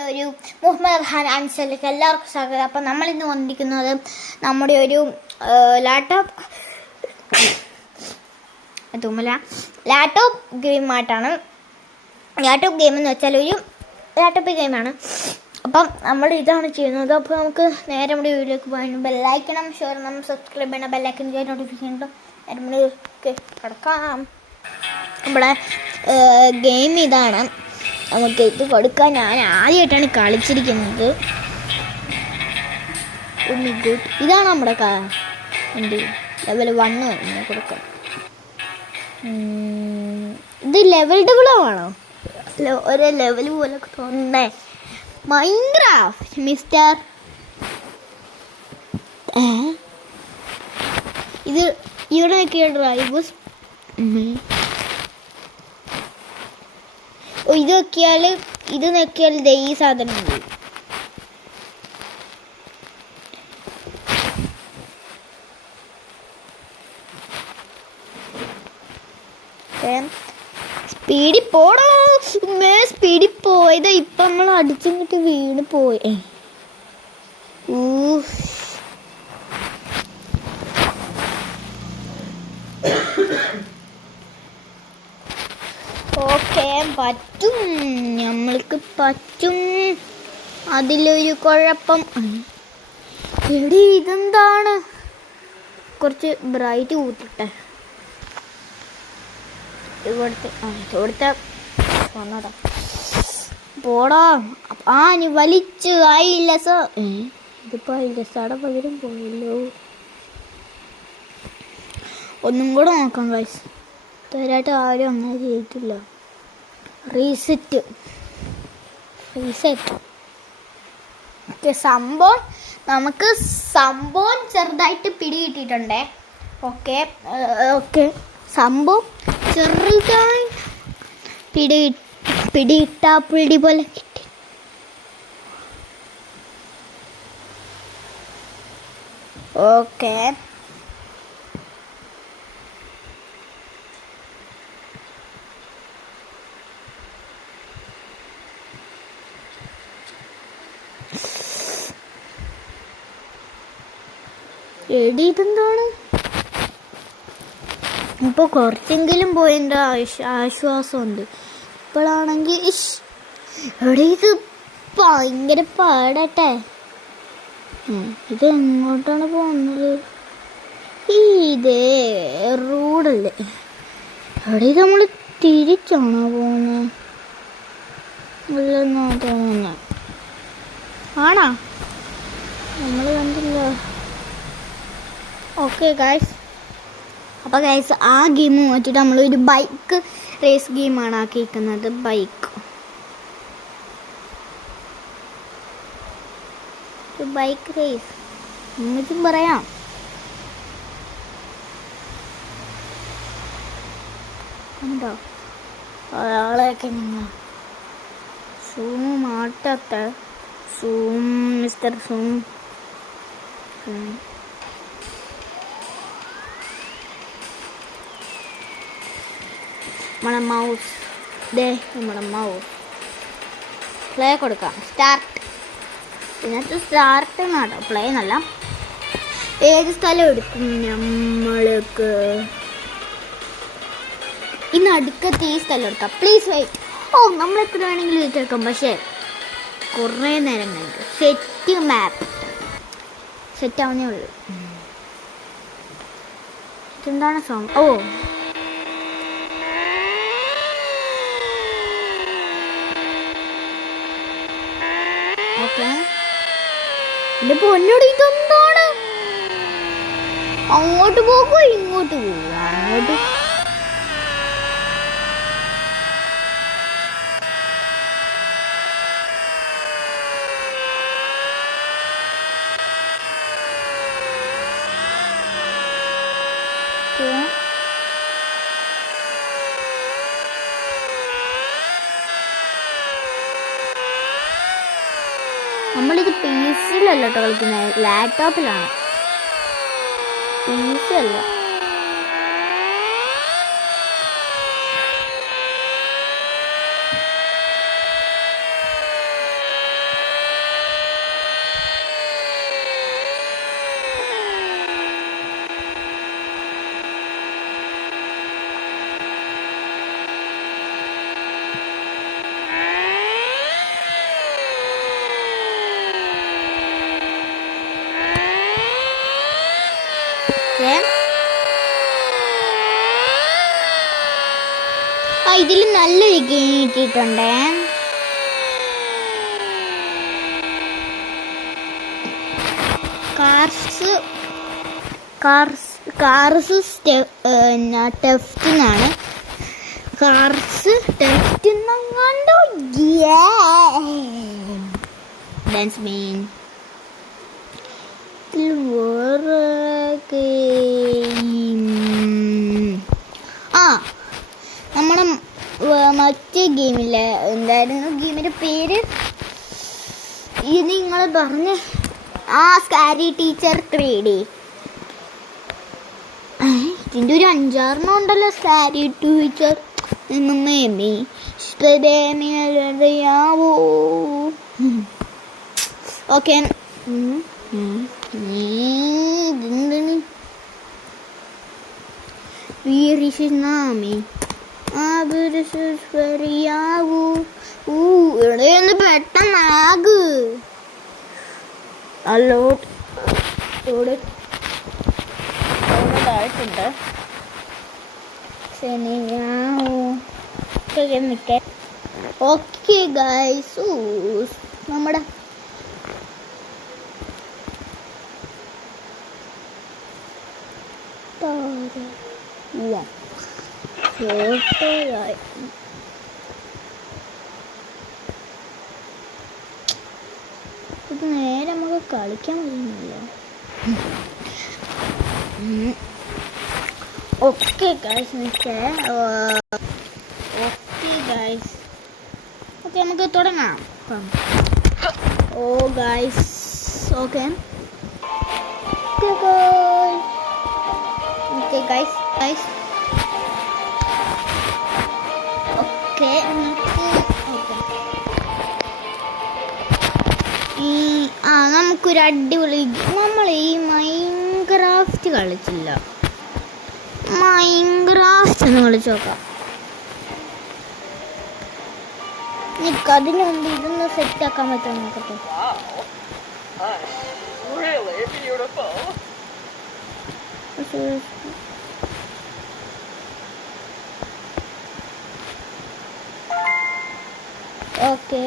ഒരു മുഹമ്മദ് ഖാൻ അൻസലിക്ക് എല്ലാവർക്കും സ്വാഗതം. അപ്പം നമ്മളിന്ന് വന്നിരിക്കുന്നത് നമ്മുടെ ഒരു ലാപ്ടോപ്പ് ഗെയിമായിട്ടാണ്. ലാപ്ടോപ്പ് ഗെയിം എന്ന് വെച്ചാൽ ഒരു ലാപ്ടോപ്പ് ഗെയിമാണ്. അപ്പം നമ്മൾ ഇതാണ് ചെയ്യുന്നത്. അപ്പോൾ നമുക്ക് നേരെ നമ്മുടെ വീഡിയോക്ക് പോകാൻ ബെല്ലൈക്കണം, ഷെയർ ചെയ്യണം, സബ്സ്ക്രൈബ് ചെയ്യണം, ബെല്ലൈക്കൻ ചെയ്യാൻ നോട്ടിഫിക്കേഷൻ നമ്മൾക്ക് കിടക്കാം. നമ്മുടെ ഗെയിം ഇതാണ്. നമുക്ക് ഇത് കൊടുക്കാൻ ഞാൻ ആദ്യമായിട്ടാണ് കളിച്ചിരിക്കുന്നത്. ഇതാണ് നമ്മുടെ എന്ത് ലെവൽ 1 കൊടുക്കാം. ഇത് ലെവൽ ഡെവലപ്പാണോ? ഒരേ ലെവൽ പോലെ തോന്നേ. മൈൻക്രാഫ്റ്റ് മിസ്റ്റർ ഇത് ഇവിടെ ഡ്രൈവ് ഇത് നോക്കിയാൽ ഈ സാധനം സ്പീഡിൽ പോടോ. സ്പീഡിൽ പോയത് ഇപ്പം നമ്മൾ അടിച്ചിട്ട് വീണ് പോയി. ഓക്കെ, പറ്റും, നമ്മൾക്ക് പറ്റും. അതിലൊരു കുഴപ്പം. എടി ഇതെന്താണ്? കുറച്ച് ബ്രൈറ്റ് കൂട്ടിട്ടെ. ഇവിടുത്തെ വന്നതാ പോടാ. നീ വലിച്ച് ഐലസ. ഇതിപ്പോ ഐലസയുടെ പകരം പോയല്ലോ. ഒന്നും കൂടെ നോക്കാം ഗൈസ്. ഇതുവരെയായിട്ട് ആരും അങ്ങനെ ചെയ്തിട്ടില്ല. റീസെറ്റ് സംഭവം നമുക്ക് ചെറുതായിട്ട് പിടികിട്ടിട്ടുണ്ടേ. ഓക്കെ സംഭവം ചെറുതായി പിടിയിട്ടാ പിടി പോലെ കിട്ടി. ഓക്കെ, എടി ഇതെന്താണ്? ഇപ്പോൾ കുറച്ചെങ്കിലും പോയതിൻ്റെ ആശ്വാസമുണ്ട്. ഇപ്പോഴാണെങ്കിൽ എടി ഇത് ഭയങ്കര പാടട്ടെ. ഇത് എങ്ങോട്ടാണ് പോകുന്നത്? ഇതേ റോഡല്ലേ? എടി നമ്മൾ തിരിച്ചാണോ പോകുന്നത്? അല്ലെന്നാ തോന്നുന്നത്. ആണോ? നമ്മൾ കണ്ടില്ല. ഓക്കെ ഗൈസ്, അപ്പോൾ ഗൈസ് ആ ഗെയിം വെച്ചിട്ട് നമ്മളൊരു ബൈക്ക് റേസ് ഗെയിമാണ് ആക്കിയിരിക്കുന്നത്. ബൈക്ക് റേസ് എന്നും പറയാം. ഉണ്ടോ ഒരാളെയൊക്കെ നിങ്ങൾ ആട്ടത്തെ മിസ്റ്റർ നമ്മുടെ മൗസ് പ്ലേ കൊടുക്കാം. സ്റ്റാർട്ട്. ഇതിനകത്ത് സ്റ്റാർട്ട് നാട്ടോ, പ്ലേ എന്നല്ല. ഏത് സ്ഥലം എടുക്കും നമ്മൾക്ക്? ഇന്ന് അടുക്കത്തെ ഈ സ്ഥലം എടുക്കാം. Please wait. നമ്മൾ എത്ര വേണമെങ്കിലും വെച്ചേക്കാം, പക്ഷേ കുറേ നേരം കഴിഞ്ഞു. സെറ്റ് മാപ്പ് സെറ്റ് ആവുന്നേ ഉള്ളൂ. ഇതെന്താണ് സൗണ്ട്? എന്റെ പൊന്നോട് ഇതെന്താണ്? അങ്ങോട്ട് പോകുമോ ഇങ്ങോട്ട് പോകുമോ? അങ്ങോട്ട് നമ്മളിത് PC-യിലല്ല കേട്ടോ കളിക്കുന്നത്, ലാപ്ടോപ്പിലാണ്. PC അല്ല. ഓക്കെ. ഇതിൽ നല്ലൊരു ഗെയിം കിട്ടിയിട്ടുണ്ട്. കാർസ് ടെഫ്റ്റ് എന്നാണ്. കാർസ് ടെഫ്റ്റ് എന്നങ്ങാണ്ടോ ഡാൻസ് മെയിൻ നമ്മുടെ മറ്റേ ഗെയിമില്ലേ, എന്തായിരുന്നു ഗെയിമിൻ്റെ പേര്? ഇത് നിങ്ങൾ പറഞ്ഞ് സ്കാരി ടീച്ചർ 3D. ഇതിൻ്റെ ഒരു 5-6 ഉണ്ടല്ലോ സ്കാരി ടീച്ചർ. ഓക്കെ. ഇവിടെയൊന്ന് പെട്ടെന്നാകു അല്ലോട്ട്. ഇവിടെ താഴ്ത്തുണ്ട്. ഓക്കെ ഗൈസ്, നമ്മുടെ ഇത് നേരെ നമുക്ക് കളിക്കാൻ പറ്റുന്നില്ല. ഓക്കെ ഗൈസ്, ഓക്കെ നമുക്ക് തുടങ്ങാം. ഓ ഗൈസ്, ഓക്കെ ഗൈസ് ഓക്കെ നമുക്കൊരു അടിപൊളി, നമ്മൾ ഈ മൈൻക്രാഫ്റ്റ് കളിച്ചില്ല. മൈൻക്രാഫ്റ്റ് ഒന്ന് കളിച്ച് നോക്കാം. അതിന് മുമ്പ് ഇതൊന്ന് സെറ്റ് ആക്കാൻ പറ്റുമോ നോക്കട്ടെ. ഓക്കെ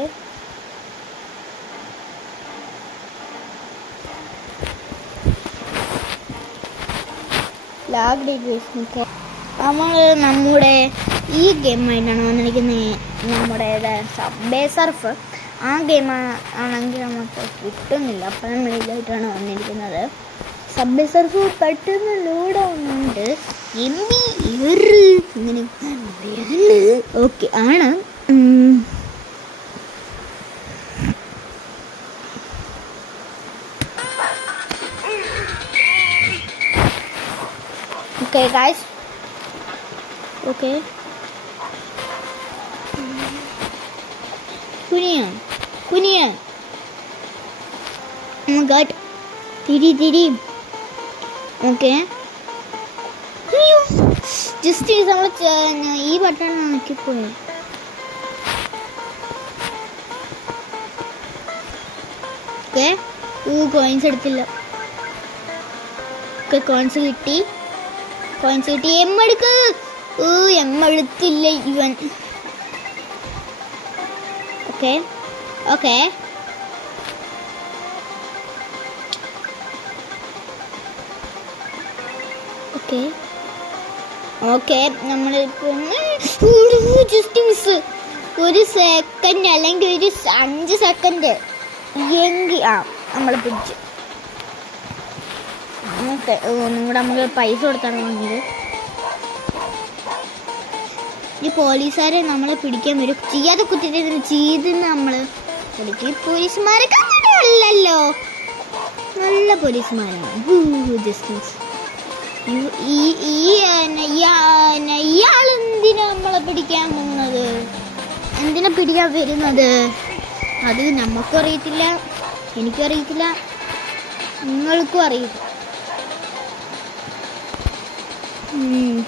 നമ്മൾ നമ്മുടെ ഈ ഗെയിമായിട്ടാണ് വന്നിരിക്കുന്നത്. നമ്മുടെ സബ്വേ സർഫ് ആ ഗെയിം ആണെങ്കിൽ നമുക്ക് കിട്ടുന്നില്ല. അപ്പം നമ്മൾ ഇതായിട്ടാണ് വന്നിരിക്കുന്നത്. സബ്വേ സർഫ് പെട്ടെന്ന് ലോഡ് ആവുന്നുണ്ട്. ഇങ്ങനെ ഓക്കെ ആണ്. Okay guys, okay. Kunian. Oh my god. Didi. Okay. Just is our ഈ ബട്ടൺ നോക്കിപ്പോയി. ഓക്കെ, കോയിൻസ് എടുത്തില്ല. ഓക്കെ, കോയിൻസ് കിട്ടി. എമ്മടുക്ക്. എമ്മടുത്തില്ല ഇവൻ. ഓക്കെ നമ്മളിപ്പോ ജസ്റ്റ് മിസ്. ഒരു സെക്കൻഡ് അല്ലെങ്കിൽ ഒരു 5 സെക്കൻഡ് എങ്കിൽ നമ്മൾ പിടിച്ചു. നമുക്ക് പൈസ കൊടുത്താണ് വാങ്ങിയത്. ഈ പോലീസുകാരെ നമ്മളെ പിടിക്കാൻ വരും. ചെയ്യാതെ കുത്തിട്ട് ചെയ്ത് നമ്മൾ പിടിക്കും. പോലീസുമാരൊക്കെ അങ്ങനെയല്ലല്ലോ, നല്ല പോലീസുമാരാണ്. ഇയാളെന്തിനാ നമ്മളെ പിടിക്കാൻ പോകുന്നത്? എന്തിനാ പിടിക്കാൻ വരുന്നത്? അത് നമുക്കും അറിയത്തില്ല, എനിക്കും അറിയത്തില്ല, നിങ്ങൾക്കും അറിയില്ല.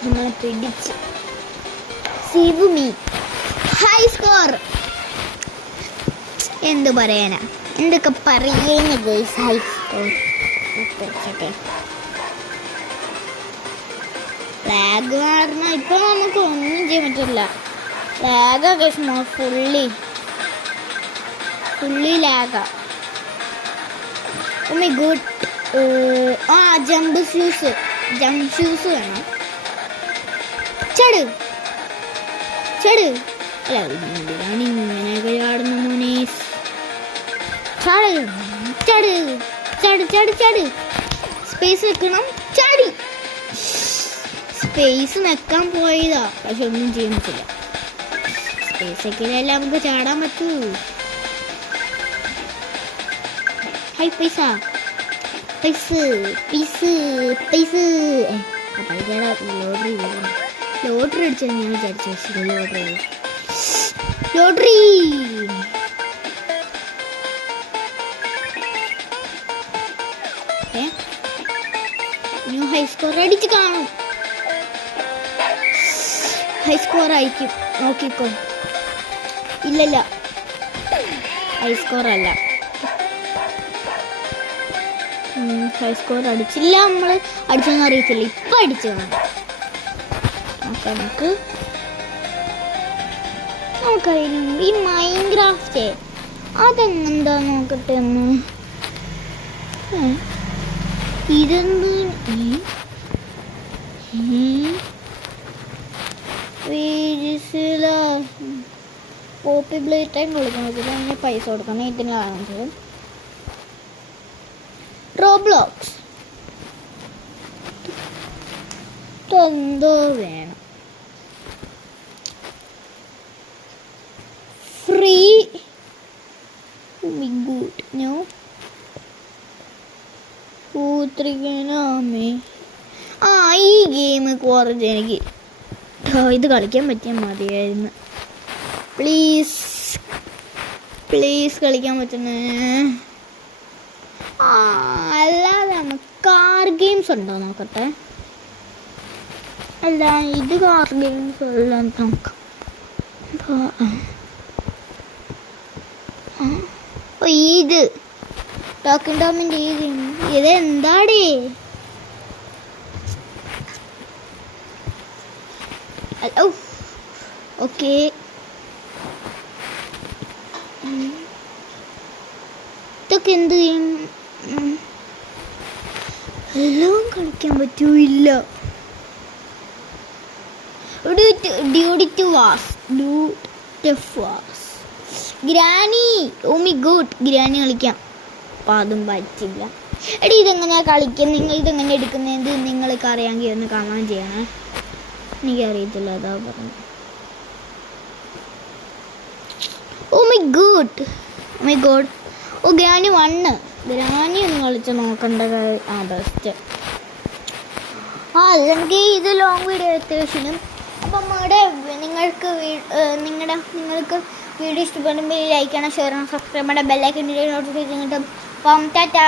നമ്മളെ പിടിച്ച് ഹൈ സ്കോർ. എന്ത് പറയാനാ, എന്തൊക്കെ പറയുന്ന ഗൈസ്. ഹൈ സ്കോർ ലാഗ് കാരണം ഇപ്പം നമുക്ക് ഒന്നും ചെയ്യാൻ പറ്റില്ല. ലാഗൊക്കെ ഫുള്ളി ലാഗാ. Oh my god. Jump shoes വേണം. ചട് അല്ല എന്തിനാണ് ഇങ്ങനെയൊക്കെ ചാടുന്ന മോനീസ്? ചട് സ്പേസ് വെക്കണം. ചാടി സ്പേസ് വെക്കാൻ പോയതാ, പക്ഷെ ഒന്നും ചെയ്യാൻ പറ്റില്ല. സ്പേസ് വെക്കില്ല, നമുക്ക് ചാടാൻ പറ്റൂ. ഹൈ പൈസ ലോട്ടറി അടിച്ചാൽ ഞാൻ വിചാരിച്ചു. ലോട്ടറി ഹൈ സ്കോർ അടിച്ച് കാണും. ഹൈ സ്കോർ ആയിരിക്കും, നോക്കിക്കോ. ഇല്ലല്ല, ഹൈ സ്കോർ അല്ല. ഹൈ സ്കോർ അടിച്ചില്ല. നമ്മൾ അടിച്ചൊന്നും അറിയത്തില്ല. ഇപ്പം അടിച്ചു കാണും. നമുക്കറിയാം ഈ മൈൻക്രാഫ്റ്റ് അതെന്താ നോക്കട്ടെ ഒന്ന്. ഇതെന്ത് കോപ്പി ബ്ലേഡ് ടൈം കൊടുക്കണം. അതിന് പൈസ കൊടുക്കണം. ഇതിന് കാണിച്ചത് റോബ്ലോക്സ് എന്തോ വേണം. ഫ്രീ ഗുഡ് നോ പൂത്രികനാമേ. ഈ ഗെയിം കുറച്ച് എനിക്ക് ഇത് കളിക്കാൻ പറ്റിയാൽ മതിയായിരുന്നു. പ്ലീസ് കളിക്കാൻ പറ്റുന്ന. അല്ലാതെ കാർ ഗെയിംസ് ഉണ്ടോ നോക്കട്ടെ. അല്ല ഇത് കാർ ഗെയിംസ് എല്ലാം നോക്കാം. ഇത് ടോക്കിംഗ് ടോമിൻ്റെ ഈ ഗെയിം ഇതെന്താടേ? ഓക്കെ ഇതൊക്കെ എന്ത് ചെയ്യും? എല്ലാം കളിക്കാൻ പറ്റൂല്ല. ഗ്രാനി ഓമി ഗുഡ് ഗ്രാനി കളിക്കാം. അപ്പം അതും പറ്റില്ല. എടി ഇതെങ്ങനെയാ കളിക്കുന്നത്? നിങ്ങൾ ഇതെങ്ങനെ എടുക്കുന്നത്? നിങ്ങൾക്ക് അറിയാമെങ്കിൽ ഒന്ന് കമന്റ് ചെയ്യണേ. എനിക്കറിയത്തില്ല, അതാ പറഞ്ഞു. Oh my God. Oh granny 1. Granny ഒന്ന് കളിച്ച് നോക്കണ്ട. ബെസ്റ്റ്. അല്ലെങ്കിൽ ഇത് ലോങ് വീഡിയോ അത്യാവശ്യം. അപ്പം നിങ്ങൾക്ക് വീഡിയോ ഇഷ്ടപ്പെടുമ്പോൾ ലൈക്ക് ചെയ്യണം, ഷെയർ ചെയ്യണം, സബ്സ്ക്രൈബ് ചെയ്യണം, ബെല്ലൈക്കൻ നോട്ടിഫിക്കേഷൻ കിട്ടും. അപ്പം ടാറ്റാ.